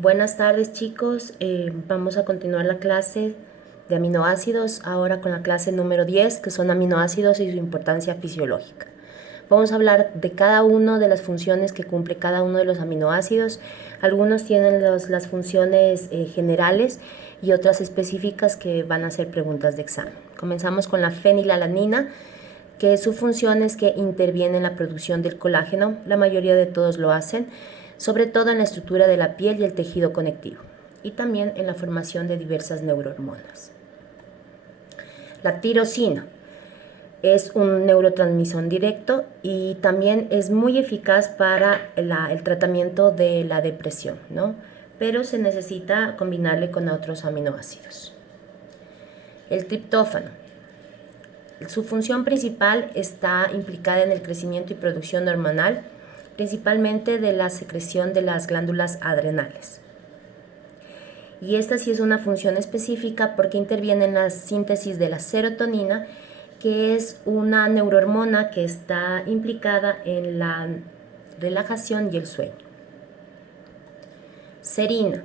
Buenas tardes chicos, vamos a continuar la clase de aminoácidos ahora con la clase número 10 que son aminoácidos y su importancia fisiológica. Vamos a hablar de cada una de las funciones que cumple cada uno de los aminoácidos. Algunos tienen las funciones generales y otras específicas que van a ser preguntas de examen. Comenzamos con la fenilalanina, que su función es que interviene en la producción del colágeno. La mayoría de todos lo hacen, sobre todo en la estructura de la piel y el tejido conectivo, y también en la formación de diversas neurohormonas. La tirosina es un neurotransmisor directo y también es muy eficaz para el tratamiento de la depresión, ¿no? Pero se necesita combinarle con otros aminoácidos. El triptófano. Su función principal está implicada en el crecimiento y producción hormonal, principalmente de la secreción de las glándulas adrenales. Y esta sí es una función específica porque interviene en la síntesis de la serotonina, que es una neurohormona que está implicada en la relajación y el sueño. Serina.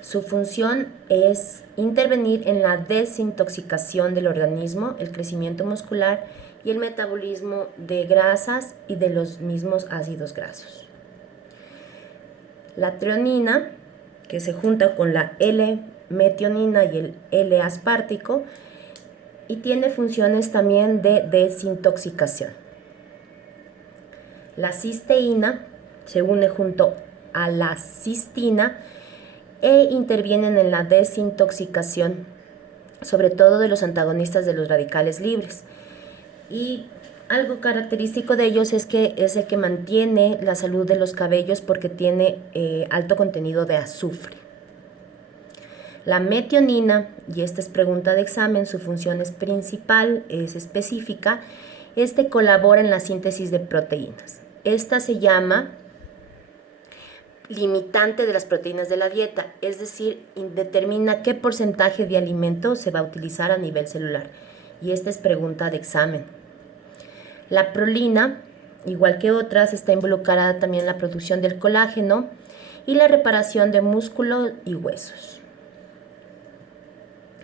Su función es intervenir en la desintoxicación del organismo, el crecimiento muscular y el metabolismo de grasas y de los mismos ácidos grasos. La treonina, que se junta con la L-metionina y el L-aspartico, y tiene funciones también de desintoxicación. La cisteína se une junto a la cistina e intervienen en la desintoxicación, sobre todo de los antagonistas de los radicales libres. Y algo característico de ellos es que es el que mantiene la salud de los cabellos porque tiene alto contenido de azufre. La metionina, y esta es pregunta de examen, su función es principal, es específica, colabora en la síntesis de proteínas. Esta se llama limitante de las proteínas de la dieta, es decir, determina qué porcentaje de alimento se va a utilizar a nivel celular. Y esta es pregunta de examen. La prolina, igual que otras, está involucrada también en la producción del colágeno y la reparación de músculo y huesos.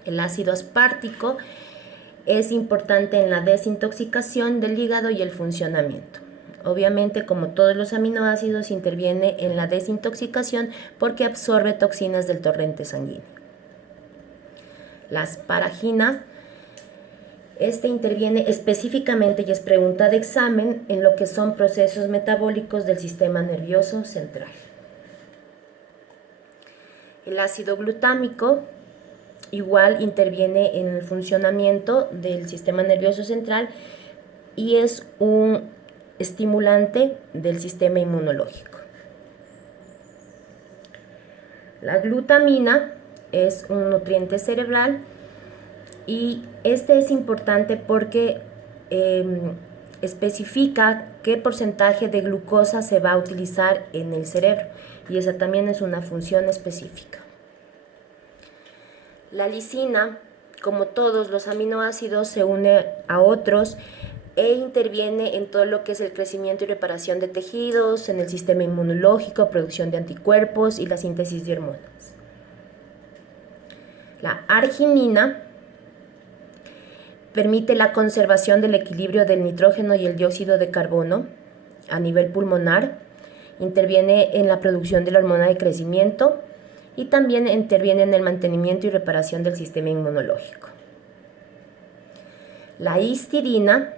El ácido aspartico es importante en la desintoxicación del hígado y el funcionamiento. Obviamente, como todos los aminoácidos, interviene en la desintoxicación porque absorbe toxinas del torrente sanguíneo. La asparagina, interviene específicamente, y es pregunta de examen, en lo que son procesos metabólicos del sistema nervioso central. El ácido glutámico igual interviene en el funcionamiento del sistema nervioso central y es un estimulante del sistema inmunológico. La glutamina es un nutriente cerebral y es importante porque especifica qué porcentaje de glucosa se va a utilizar en el cerebro y esa también es una función específica. La lisina, como todos los aminoácidos, se une a otros e interviene en todo lo que es el crecimiento y reparación de tejidos, en el sistema inmunológico, producción de anticuerpos y la síntesis de hormonas. La arginina permite la conservación del equilibrio del nitrógeno y el dióxido de carbono a nivel pulmonar, interviene en la producción de la hormona de crecimiento y también interviene en el mantenimiento y reparación del sistema inmunológico. La histidina,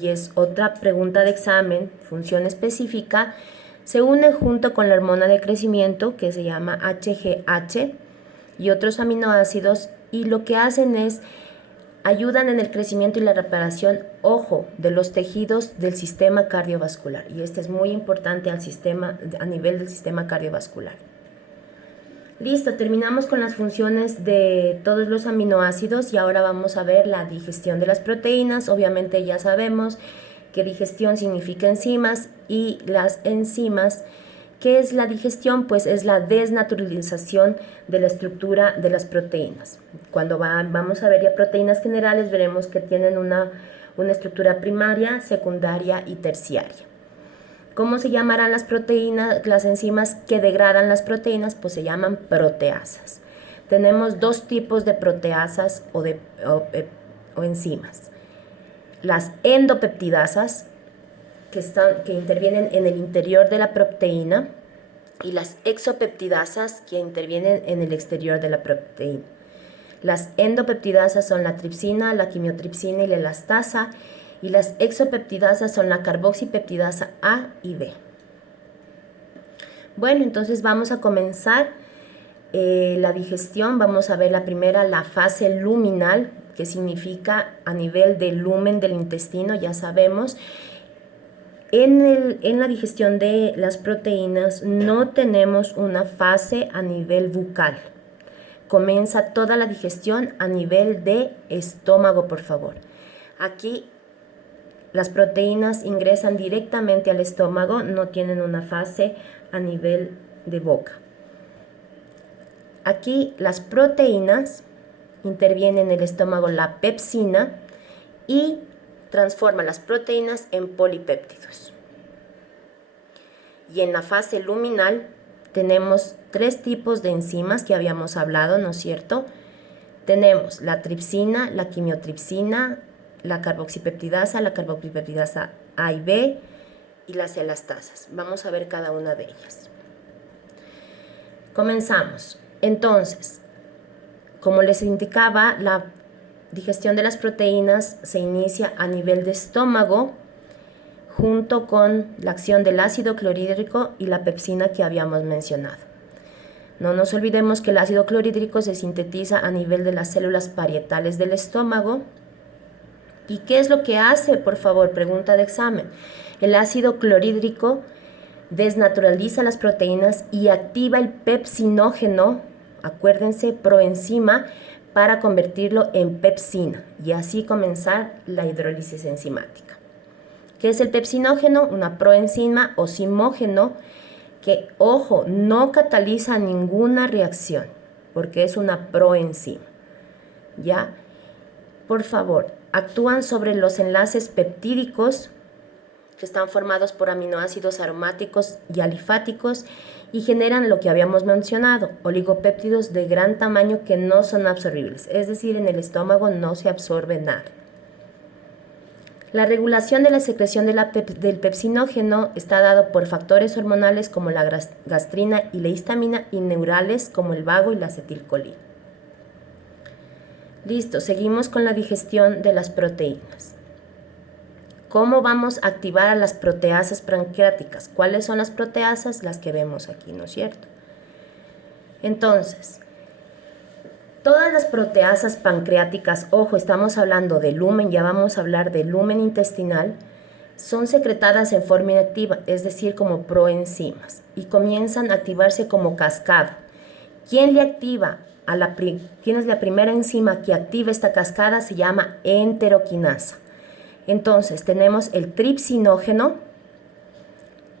y es otra pregunta de examen, función específica, se une junto con la hormona de crecimiento que se llama HGH y otros aminoácidos y lo que hacen es ayudan en el crecimiento y la reparación, ojo, de los tejidos del sistema cardiovascular y este es muy importante a nivel del sistema cardiovascular. Listo, terminamos con las funciones de todos los aminoácidos y ahora vamos a ver la digestión de las proteínas. Obviamente ya sabemos que digestión significa enzimas y las enzimas, ¿qué es la digestión? Pues es la desnaturalización de la estructura de las proteínas. Cuando vamos a ver ya proteínas generales, veremos que tienen una estructura primaria, secundaria y terciaria. ¿Cómo se llamarán las proteínas, las enzimas que degradan las proteínas? Pues se llaman proteasas. Tenemos dos tipos de proteasas o enzimas. Las endopeptidasas, que intervienen en el interior de la proteína, y las exopeptidasas, que intervienen en el exterior de la proteína. Las endopeptidasas son la tripsina, la quimiotripsina y la elastasa, y las exopeptidasas son la carboxipeptidasa A y B. Bueno, entonces vamos a comenzar la digestión. Vamos a ver la primera, la fase luminal, que significa a nivel del lumen del intestino, ya sabemos. En la digestión de las proteínas no tenemos una fase a nivel bucal. Comienza toda la digestión a nivel de estómago, por favor. Aquí las proteínas ingresan directamente al estómago, no tienen una fase a nivel de boca. Aquí las proteínas intervienen en el estómago, la pepsina, y transforma las proteínas en polipéptidos. Y en la fase luminal tenemos tres tipos de enzimas que habíamos hablado, ¿no es cierto? Tenemos la tripsina, la quimiotripsina, la carboxipeptidasa A y B, y las elastasas. Vamos a ver cada una de ellas. Comenzamos. Entonces, como les indicaba, la digestión de las proteínas se inicia a nivel de estómago junto con la acción del ácido clorhídrico y la pepsina que habíamos mencionado. No nos olvidemos que el ácido clorhídrico se sintetiza a nivel de las células parietales del estómago. ¿Y qué es lo que hace? Por favor, pregunta de examen. El ácido clorhídrico desnaturaliza las proteínas y activa el pepsinógeno, acuérdense, proenzima, para convertirlo en pepsina y así comenzar la hidrólisis enzimática. ¿Qué es el pepsinógeno? Una proenzima o simógeno que, ojo, no cataliza ninguna reacción porque es una proenzima. ¿Ya? Por favor, actúan sobre los enlaces peptídicos que están formados por aminoácidos aromáticos y alifáticos y generan lo que habíamos mencionado, oligopéptidos de gran tamaño que no son absorbibles, es decir, en el estómago no se absorbe nada. La regulación de la secreción del pepsinógeno está dado por factores hormonales como la gastrina y la histamina y neurales como el vago y la acetilcolina. Listo, seguimos con la digestión de las proteínas. ¿Cómo vamos a activar a las proteasas pancreáticas? ¿Cuáles son las proteasas? Las que vemos aquí, ¿no es cierto? Entonces, todas las proteasas pancreáticas, ojo, estamos hablando de lumen, ya vamos a hablar del lumen intestinal, son secretadas en forma inactiva, es decir, como proenzimas, y comienzan a activarse como cascada. ¿Quién le activa? ¿Quién es la primera enzima que activa esta cascada? Se llama enteroquinasa. Entonces tenemos el tripsinógeno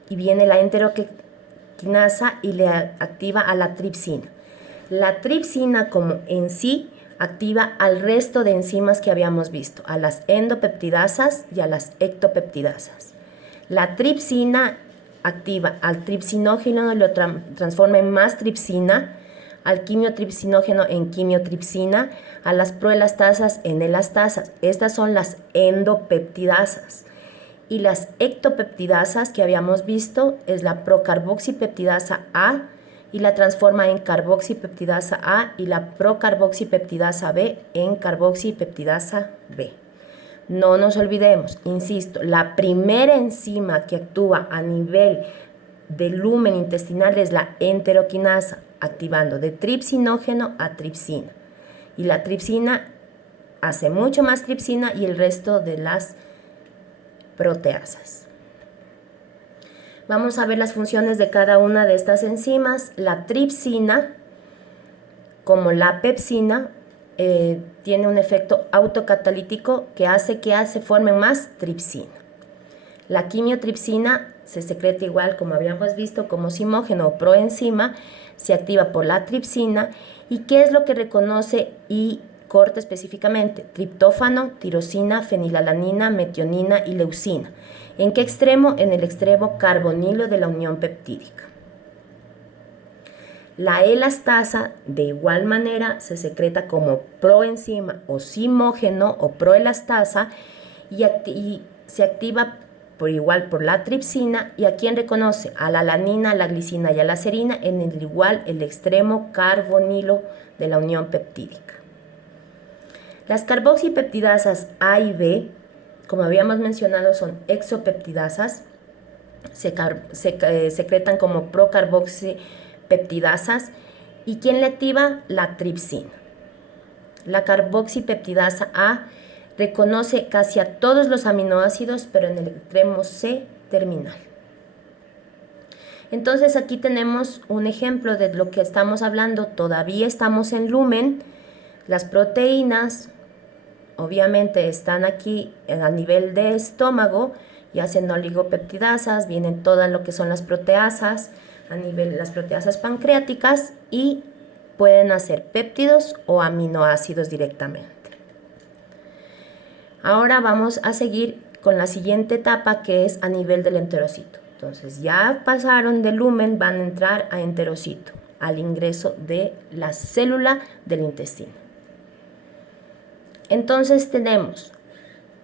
y viene la enteroquinasa y le activa a la tripsina. La tripsina como en sí activa al resto de enzimas que habíamos visto, a las endopeptidasas y a las ectopeptidasas. La tripsina activa al tripsinógeno y lo transforma en más tripsina, al quimiotripsinógeno en quimiotripsina, a las proelastasas en elastasas. Estas son las endopeptidasas. Y las ectopeptidasas que habíamos visto es la procarboxipeptidasa A y la transforma en carboxipeptidasa A y la procarboxipeptidasa B en carboxipeptidasa B. No nos olvidemos, insisto, la primera enzima que actúa a nivel del lumen intestinal es la enteroquinasa, activando de tripsinógeno a tripsina. Y la tripsina hace mucho más tripsina y el resto de las proteasas. Vamos a ver las funciones de cada una de estas enzimas. La tripsina, como la pepsina, tiene un efecto autocatalítico que hace que se formen más tripsina. La quimiotripsina se secreta igual como habíamos visto como simógeno o proenzima, se activa por la tripsina. ¿Y qué es lo que reconoce y corta específicamente: triptófano, tirosina, fenilalanina, metionina y leucina. ¿En qué extremo? En el extremo carbonilo de la unión peptídica. La elastasa, de igual manera, se secreta como proenzima o simógeno o proelastasa y se activa por igual por la tripsina. ¿Y a quién reconoce? A la alanina, a la glicina y a la serina en el igual el extremo carbonilo de la unión peptídica. Las carboxipeptidasas A y B, como habíamos mencionado, son exopeptidasas. Se secretan como procarboxipeptidasas. ¿Y quién le activa? La tripsina. La carboxipeptidasa A reconoce casi a todos los aminoácidos, pero en el extremo C terminal. Entonces aquí tenemos un ejemplo de lo que estamos hablando. Todavía estamos en lumen. Las proteínas obviamente están aquí a nivel de estómago y hacen oligopeptidasas. Vienen todas lo que son las proteasas, a nivel de las proteasas pancreáticas, y pueden hacer péptidos o aminoácidos directamente. Ahora vamos a seguir con la siguiente etapa, que es a nivel del enterocito. Entonces ya pasaron del lumen, van a entrar a enterocito, al ingreso de la célula del intestino. Entonces tenemos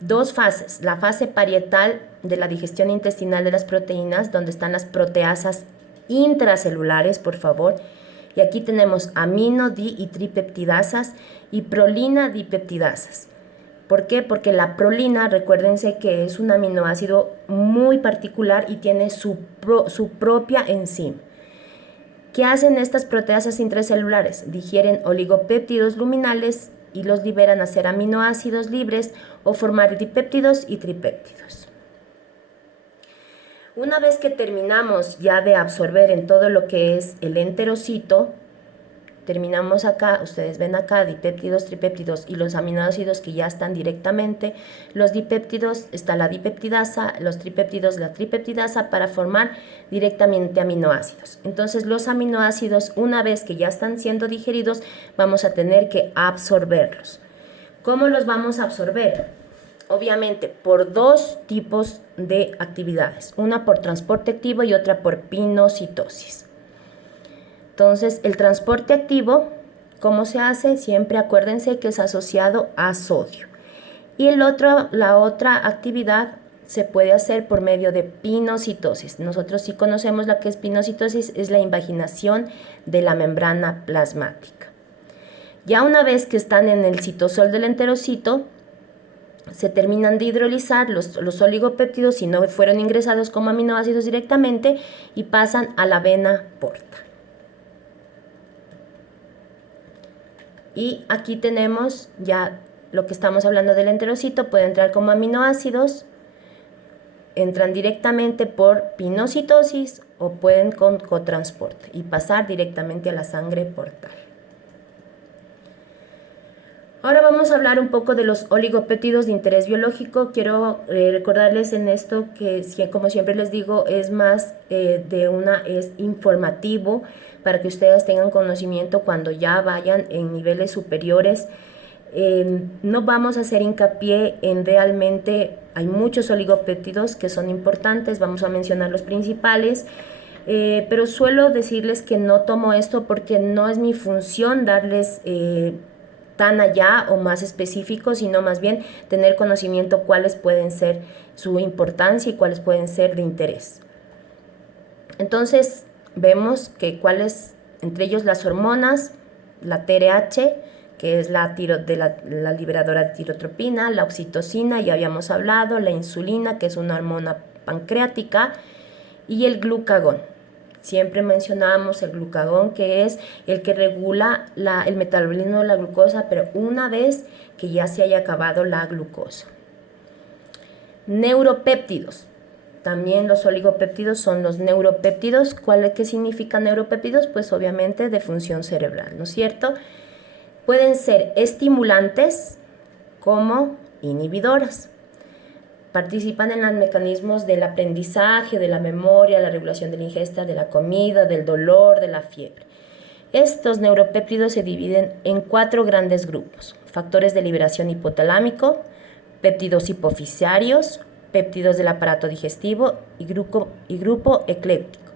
dos fases: la fase parietal de la digestión intestinal de las proteínas, donde están las proteasas intracelulares, por favor, y aquí tenemos amino, di y tripeptidasas y prolina dipeptidasas. ¿Por qué? Porque la prolina, recuérdense que es un aminoácido muy particular y tiene su propia enzima. ¿Qué hacen estas proteasas intracelulares? Digieren oligopéptidos luminales y los liberan a ser aminoácidos libres o formar dipéptidos y tripéptidos. Una vez que terminamos ya de absorber en todo lo que es el enterocito, terminamos acá, ustedes ven acá dipéptidos, tripéptidos y los aminoácidos que ya están directamente. Los dipéptidos, está la dipeptidasa, los tripéptidos, la tripeptidasa, para formar directamente aminoácidos. Entonces los aminoácidos, una vez que ya están siendo digeridos, vamos a tener que absorberlos. ¿Cómo los vamos a absorber? Obviamente por dos tipos de actividades, una por transporte activo y otra por pinocitosis. Entonces, el transporte activo, ¿cómo se hace? Siempre acuérdense que es asociado a sodio. Y la otra actividad se puede hacer por medio de pinocitosis. Nosotros sí conocemos la que es pinocitosis, es la invaginación de la membrana plasmática. Ya una vez que están en el citosol del enterocito, se terminan de hidrolizar los oligopéptidos, si no fueron ingresados como aminoácidos directamente, y pasan a la vena porta. Y aquí tenemos ya lo que estamos hablando del enterocito. Puede entrar como aminoácidos, entran directamente por pinocitosis o pueden con cotransporte y pasar directamente a la sangre portal. Ahora vamos a hablar un poco de los oligopéptidos de interés biológico. Quiero recordarles en esto que, como siempre les digo, es más es informativo para que ustedes tengan conocimiento cuando ya vayan en niveles superiores. No vamos a hacer hincapié en realmente, hay muchos oligopéptidos que son importantes, vamos a mencionar los principales. Pero suelo decirles que no tomo esto porque no es mi función darles tan allá o más específicos, sino más bien tener conocimiento cuáles pueden ser su importancia y cuáles pueden ser de interés. Entonces vemos que cuáles, entre ellos las hormonas, la TRH, que es la liberadora de tirotropina, la oxitocina, ya habíamos hablado, la insulina, que es una hormona pancreática, y el glucagón. Siempre mencionábamos el glucagón, que es el que regula el metabolismo de la glucosa, pero una vez que ya se haya acabado la glucosa. Neuropéptidos. También los oligopéptidos son los neuropéptidos. ¿Qué significan neuropéptidos? Pues obviamente de función cerebral, ¿no es cierto? Pueden ser estimulantes como inhibidoras. Participan en los mecanismos del aprendizaje, de la memoria, la regulación de la ingesta, de la comida, del dolor, de la fiebre. Estos neuropéptidos se dividen en 4 grandes grupos: factores de liberación hipotalámico, péptidos hipofisarios, péptidos del aparato digestivo y grupo ecléptico.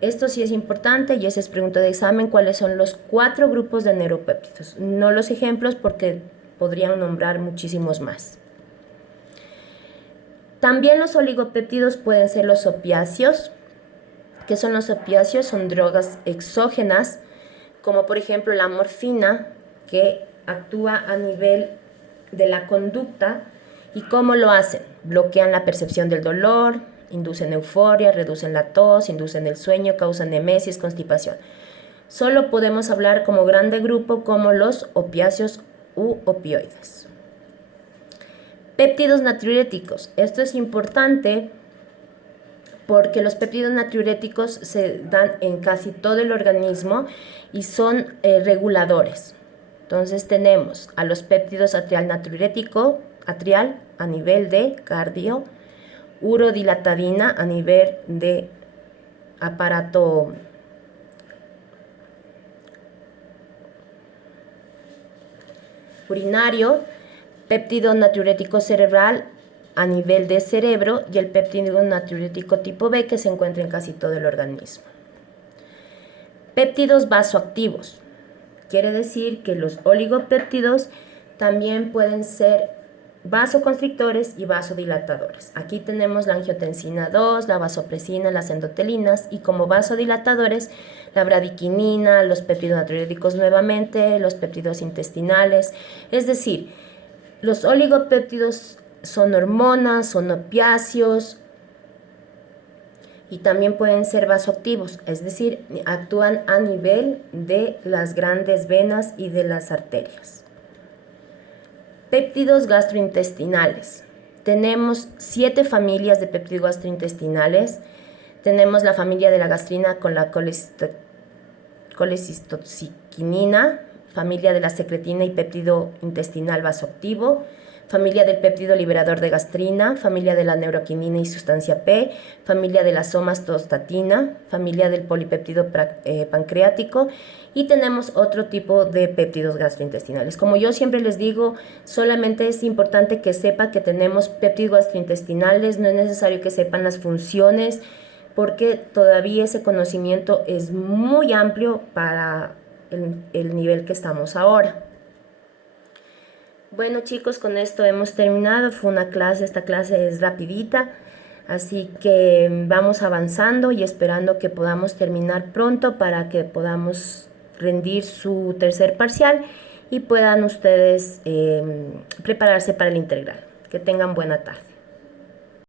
Esto sí es importante y esa es pregunta de examen: ¿cuáles son los 4 grupos de neuropéptidos? No los ejemplos, porque podrían nombrar muchísimos más. También los oligopéptidos pueden ser los opiáceos. ¿Qué son los opiáceos? Son drogas exógenas, como por ejemplo la morfina, que actúa a nivel de la conducta. ¿Y cómo lo hacen? Bloquean la percepción del dolor, inducen euforia, reducen la tos, inducen el sueño, causan emesis, constipación. Solo podemos hablar como grande grupo como los opiáceos u opioides. Péptidos natriuréticos. Esto es importante porque los péptidos natriuréticos se dan en casi todo el organismo y son reguladores. Entonces tenemos a los péptidos atrial natriurético, atrial a nivel de cardio, urodilatadina a nivel de aparato urinario, péptido natriurético cerebral a nivel de cerebro y el péptido natriurético tipo B, que se encuentra en casi todo el organismo. Péptidos vasoactivos. Quiere decir que los oligopéptidos también pueden ser vasoconstrictores y vasodilatadores. Aquí tenemos la angiotensina 2, la vasopresina, las endotelinas, y como vasodilatadores la bradiquinina, los péptidos natriuréticos nuevamente, los péptidos intestinales. Es decir, los oligopéptidos son hormonas, son opiáceos y también pueden ser vasoactivos, es decir, actúan a nivel de las grandes venas y de las arterias. Péptidos gastrointestinales. Tenemos 7 familias de péptidos gastrointestinales. Tenemos la familia de la gastrina con la colecistoxiquinina, familia de la secretina y péptido intestinal vasoactivo, familia del péptido liberador de gastrina, familia de la neuroquinina y sustancia P, familia de la somatostatina, familia del polipéptido pancreático, y tenemos otro tipo de péptidos gastrointestinales. Como yo siempre les digo, solamente es importante que sepa que tenemos péptidos gastrointestinales, no es necesario que sepan las funciones, porque todavía ese conocimiento es muy amplio para el nivel que estamos ahora. Bueno, chicos, con esto hemos terminado. Fue una clase, esta clase es rapidita, así que vamos avanzando y esperando que podamos terminar pronto para que podamos rendir su tercer parcial y puedan ustedes prepararse para el integral. Que tengan buena tarde.